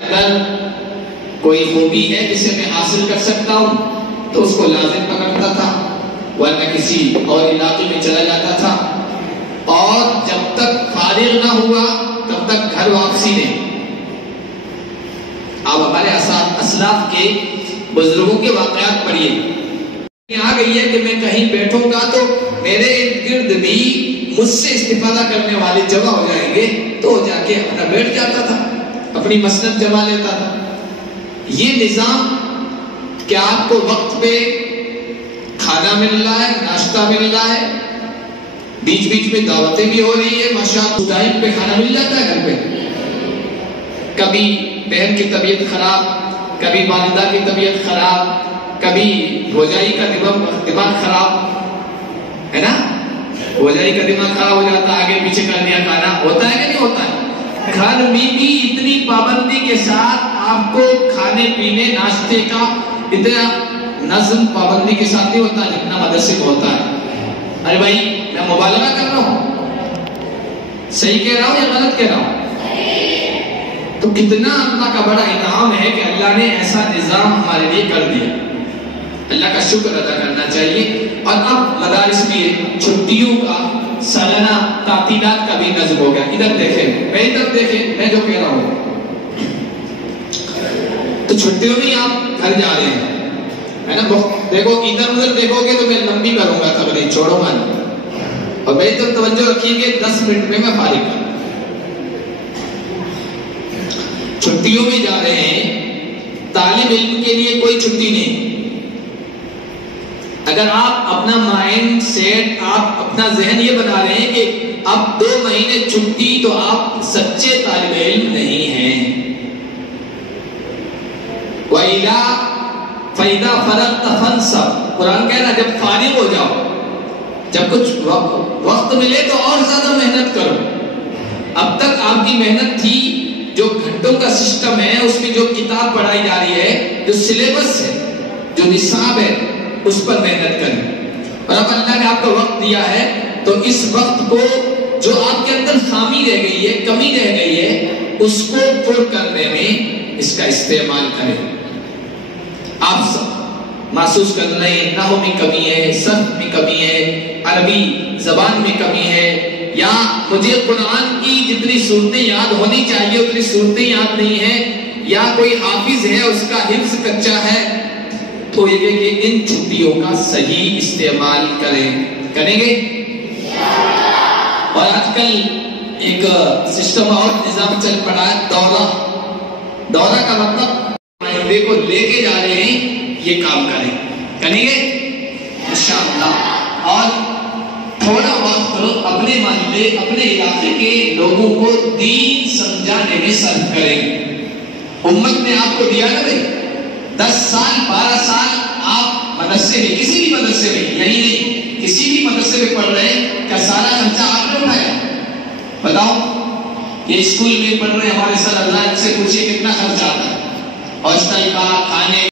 اگر کوئی خوبی ہے جسے میں حاصل کر سکتا ہوں تو اس کو لازم پکڑتا تھا، ورنہ کسی اور علاقے میں چلا جاتا تھا، اور جب تک فارغ نہ ہوا تب تک گھر واپسی نہیں۔ آپ ہمارے اسلاف کے بزرگوں کے واقعات پڑھیے، آ گئی ہے کہ میں کہیں بیٹھوں گا تو میرے ارد گرد بھی مجھ سے استفادہ کرنے والے جمع ہو جائیں گے، تو جا کے اپنا بیٹھ جاتا تھا، اپنی مسند جما لیتا تھا۔ یہ نظام کہ آپ کو وقت پہ کھانا مل رہا ہے، ناشتہ مل رہا ہے، بیچ بیچ میں دعوتیں بھی ہو رہی ہے، ماشاءاللہ ٹائم پہ کھانا مل جاتا ہے گھر پہ۔ کبھی بہن کی طبیعت خراب، کبھی والدہ کی طبیعت خراب، کبھی بھوجائی کا دماغ خراب ہے نا، بھوجائی کا دماغ خراب ہو جاتا، آگے پیچھے کر دیا کھانا، ہوتا ہے کہ نہیں ہوتا ہے؟ گھر میں بھی اتنی پابندی کے ساتھ آپ کو کھانے پینے ناشتے کا اتنا نظم پابندی کے ساتھ نہیں ہوتا جتنا مدرسے میں ہوتا ہے۔ ارے بھائی میں مبالغہ کر رہا ہوں، صحیح کہہ رہا ہوں یا غلط کہہ رہا ہوں؟ تو کتنا اللہ کا بڑا انعام ہے کہ اللہ نے ایسا نظام ہمارے لیے کر دیا، اللہ کا شکر ادا کرنا چاہیے۔ اور اب مدارس میں چھٹیوں کا سالانہ تعطیلات کا بھی نظم ہو گیا۔ ادھر دیکھیں، میری طرف دیکھیں، میں جو کہہ رہا ہوں، تو چھٹیوں میں آپ گھر جا رہے ہیں ہے نا، دیکھو ادھر ادھر دیکھو گے تو میں لمبی کروں گا تقریر، چھوڑوں گا نہیں، اور میری طرف توجہ رکھیے کہ 10 منٹ میں فارغ کروں۔ چھٹیوں میں جا رہے ہیں، طالب علم کے لیے کوئی چھٹی نہیں۔ اگر آپ اپنا مائنڈ سیٹ، آپ اپنا ذہن یہ بنا رہے ہیں کہ اب 2 مہینے چھٹی، تو آپ سچے طالب علم نہیں ہیں۔ وَإِلَا فَإِذَا فَرَغْتَ فَانْصَبْ، قرآن کہہ رہا جب فارغ ہو جاؤ، جب کچھ وقت ملے تو اور زیادہ محنت کرو۔ اب تک آپ کی محنت تھی جو گھنٹوں کا سسٹم ہے، اس میں جو کتاب پڑھائی جا رہی ہے، جو سلیبس ہے، جو نصاب ہے، اس پر محنت کریں۔ اور اب اللہ نے آپ کو وقت دیا ہے تو اس وقت کو جو آپ کے اندر خامی رہ گئی ہے، کمی رہ گئی ہے، اس کو پر کرنے میں اس کا استعمال کریں۔ آپ سب محسوس کر رہے ہیں نحو میں کمی ہے، صرف میں کمی ہے، عربی زبان میں کمی ہے، یا مجھے قرآن کی جتنی صورتیں یاد ہونی چاہیے اتنی صورتیں یاد نہیں ہیں، یا کوئی حافظ ہے اس کا حفظ کچا ہے، تو یہ کہ ان چھٹیوں کا صحیح استعمال کریں گے۔ اور آج کل ایک سسٹم اور نظام چل پڑا ہے، دورہ کا مطلب معاہدے کو لے کے جا رہے ہیں، یہ کام کریں گے انشاءاللہ۔ اور تھوڑا وقت اپنے محلے، اپنے علاقے کے لوگوں کو دین سمجھانے میں صرف کریں گے۔ امت نے آپ کو دیا نا بھائی 10 سال 12 سال آپ مدرسے میں، کسی بھی مدرسے میں، یہی نہیں کسی بھی مدرسے میں پڑھ رہے ہیں، کیا سارا خرچہ آپ نے اٹھایا؟ بتاؤ، یہ اسکول میں پڑھ رہے ہیں ہمارے سر، اللہ سے پوچھئے کتنا خرچہ آتا ہے، ہاسٹل کا، کھانے